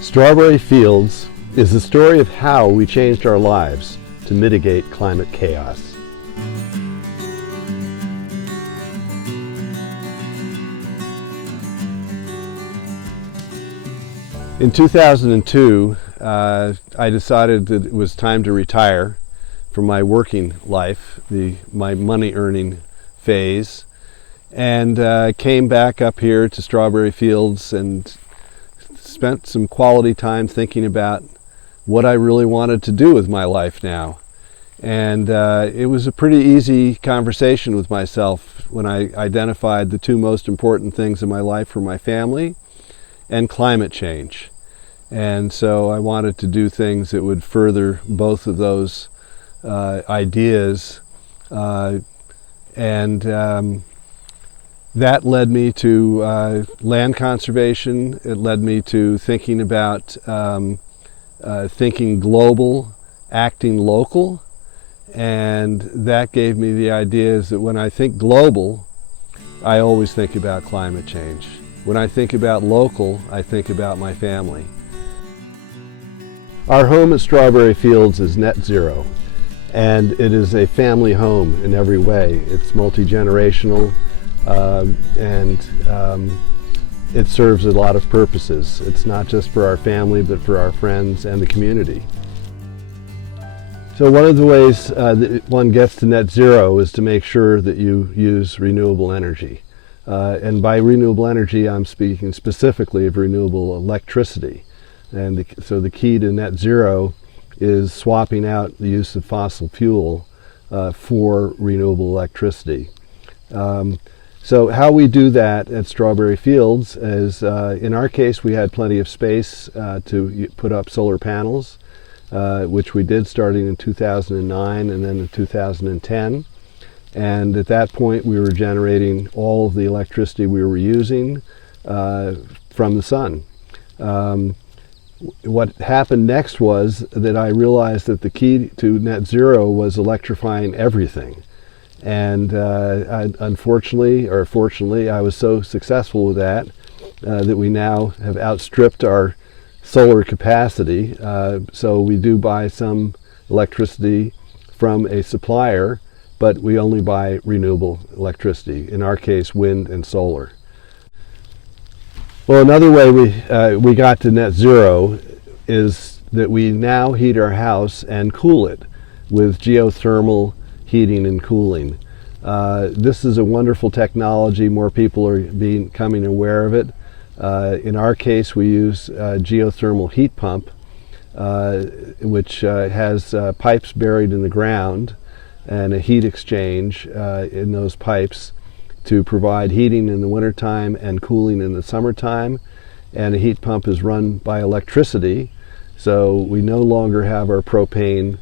Strawberry Fields is the story of how we changed our lives to mitigate climate chaos. In 2002, I decided that it was time to retire from my working life, my money-earning phase, and came back up here to Strawberry Fields and spent some quality time thinking about what I really wanted to do with my life now. And it was a pretty easy conversation with myself when I identified the two most important things in my life for my family and climate change. And so I wanted to do things that would further both of those ideas, that led me to land conservation. It led me to thinking about thinking global, acting local, and that gave me the ideas that when I think global, I always think about climate change. When I think about local, I think about my family. Our home at Strawberry Fields is net zero, and it is a family home in every way. It's multi-generational, and it serves a lot of purposes. It's not just for our family, but for our friends and the community. So one of the ways that one gets to net zero is to make sure that you use renewable energy. And by renewable energy, I'm speaking specifically of renewable electricity. And so the key to net zero is swapping out the use of fossil fuel for renewable electricity. So how we do that at Strawberry Fields is, in our case, we had plenty of space to put up solar panels, which we did starting in 2009 and then in 2010. And at that point, we were generating all of the electricity we were using from the sun. What happened next was that I realized that the key to net zero was electrifying everything. And unfortunately, or fortunately, I was so successful with that that we now have outstripped our solar capacity. So we do buy some electricity from a supplier, but we only buy renewable electricity, in our case, wind and solar. Well, another way we got to net zero is that we now heat our house and cool it with geothermal heating and cooling. This is a wonderful technology. More people are becoming aware of it. In our case, we use a geothermal heat pump, which has pipes buried in the ground and a heat exchange in those pipes to provide heating in the wintertime and cooling in the summertime. And a heat pump is run by electricity, so we no longer have our propane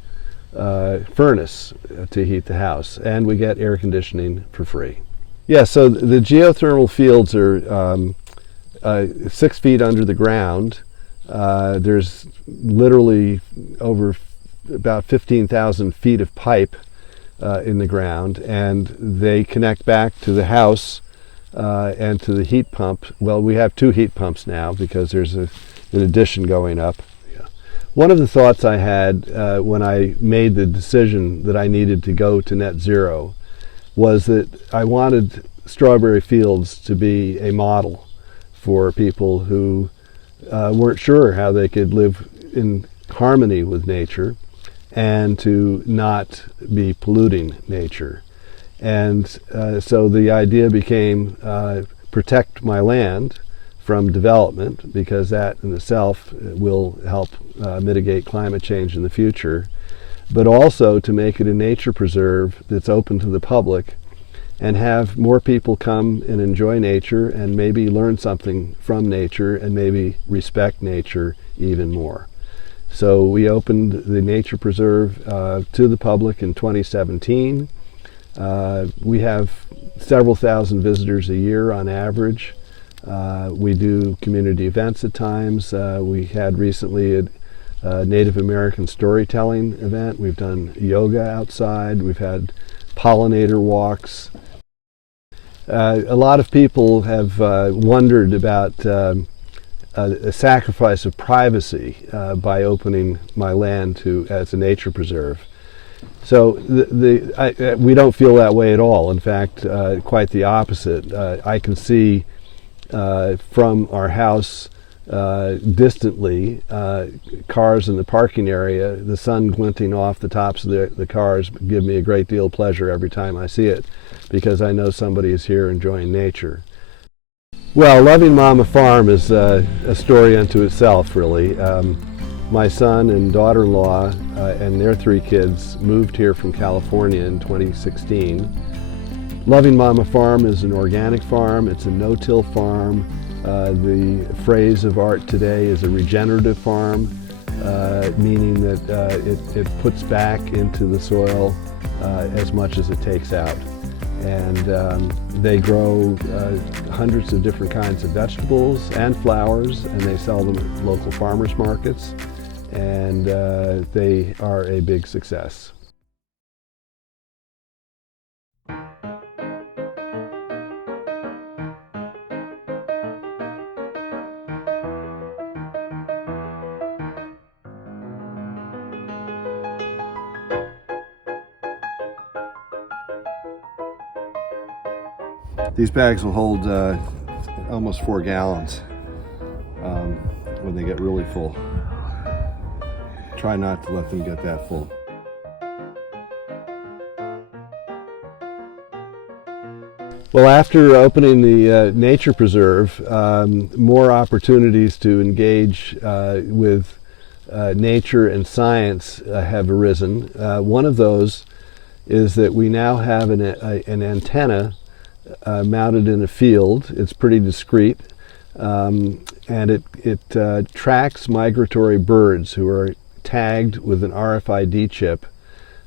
furnace to heat the house, and we get air conditioning for free. Yeah, so the geothermal fields are 6 feet under the ground. There's literally over about 15,000 feet of pipe in the ground, and they connect back to the house and to the heat pump. Well, we have 2 heat pumps now because there's an addition going up. One of the thoughts I had when I made the decision that I needed to go to net zero was that I wanted Strawberry Fields to be a model for people who weren't sure how they could live in harmony with nature and to not be polluting nature. And so the idea became protect my land from development, because that in itself will help mitigate climate change in the future, but also to make it a nature preserve that's open to the public and have more people come and enjoy nature and maybe learn something from nature and maybe respect nature even more. So we opened the nature preserve to the public in 2017. We have several thousand visitors a year on average. We do community events at times. We had recently a Native American storytelling event. We've done yoga outside. We've had pollinator walks. A lot of people have wondered about a sacrifice of privacy by opening my land as a nature preserve. So we don't feel that way at all. In fact, quite the opposite. I can see from our house distantly cars in the parking area, the sun glinting off the tops of the cars give me a great deal of pleasure every time I see it, because I know somebody is here enjoying nature. Well, Loving Mama Farm is a story unto itself, really. My son and daughter-in-law and their 3 kids moved here from California in 2016. Loving Mama Farm is an organic farm. It's a no-till farm. The phrase of art today is a regenerative farm, meaning that it puts back into the soil as much as it takes out. And they grow hundreds of different kinds of vegetables and flowers, and they sell them at local farmers markets, and they are a big success. These bags will hold almost 4 gallons when they get really full. Try not to let them get that full. Well, after opening the nature preserve, more opportunities to engage with nature and science have arisen. One of those is that we now have an antenna mounted in a field. It's pretty discreet, and it tracks migratory birds who are tagged with an RFID chip.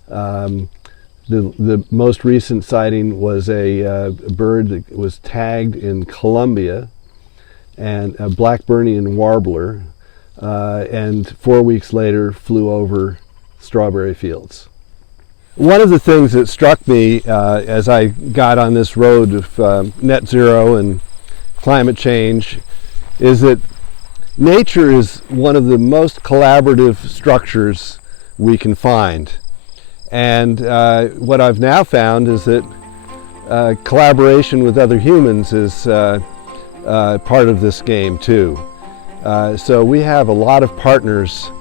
The most recent sighting was a bird that was tagged in Colombia, and a Blackburnian warbler, and 4 weeks later flew over strawberry fields. One of the things that struck me as I got on this road of net zero and climate change is that nature is one of the most collaborative structures we can find. And what I've now found is that collaboration with other humans is part of this game too. So we have a lot of partners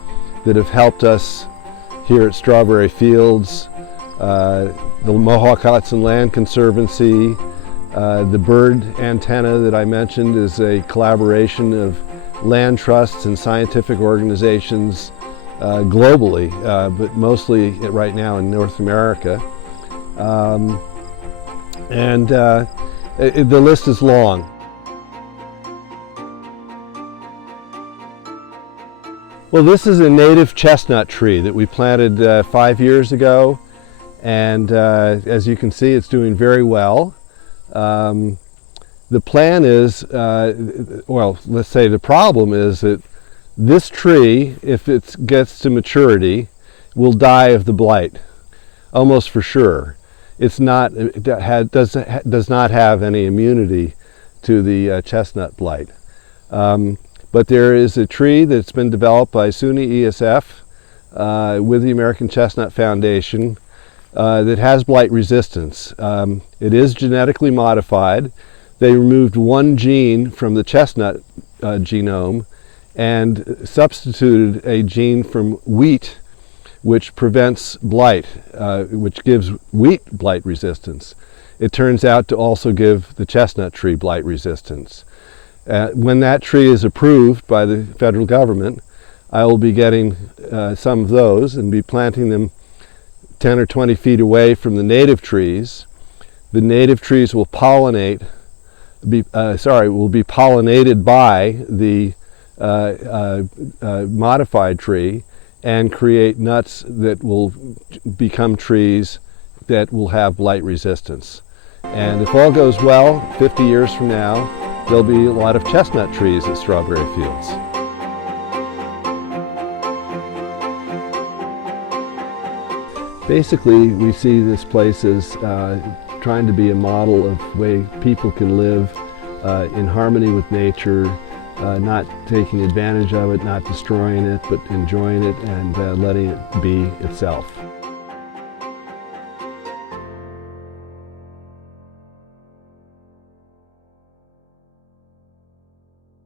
that have helped us here at Strawberry Fields. The Mohawk Hudson Land Conservancy, the bird antenna that I mentioned is a collaboration of land trusts and scientific organizations globally, but mostly right now in North America. The list is long. Well, this is a native chestnut tree that we planted 5 years ago. And as you can see, it's doing very well. The plan is, well, let's say the problem is that this tree, if it gets to maturity, will die of the blight, almost for sure. It does not have any immunity to the chestnut blight. But there is a tree that's been developed by SUNY ESF with the American Chestnut Foundation that has blight resistance. It is genetically modified. They removed 1 gene from the chestnut genome and substituted a gene from wheat, which prevents blight, which gives wheat blight resistance. It turns out to also give the chestnut tree blight resistance. When that tree is approved by the federal government, I will be getting some of those and be planting them 10 or 20 feet away from the native trees. The native trees will be pollinated by the modified tree and create nuts that will become trees that will have blight resistance. And if all goes well, 50 years from now, there'll be a lot of chestnut trees at Strawberry Fields. Basically, we see this place as trying to be a model of way people can live in harmony with nature not taking advantage of it, not destroying it, but enjoying it and letting it be itself.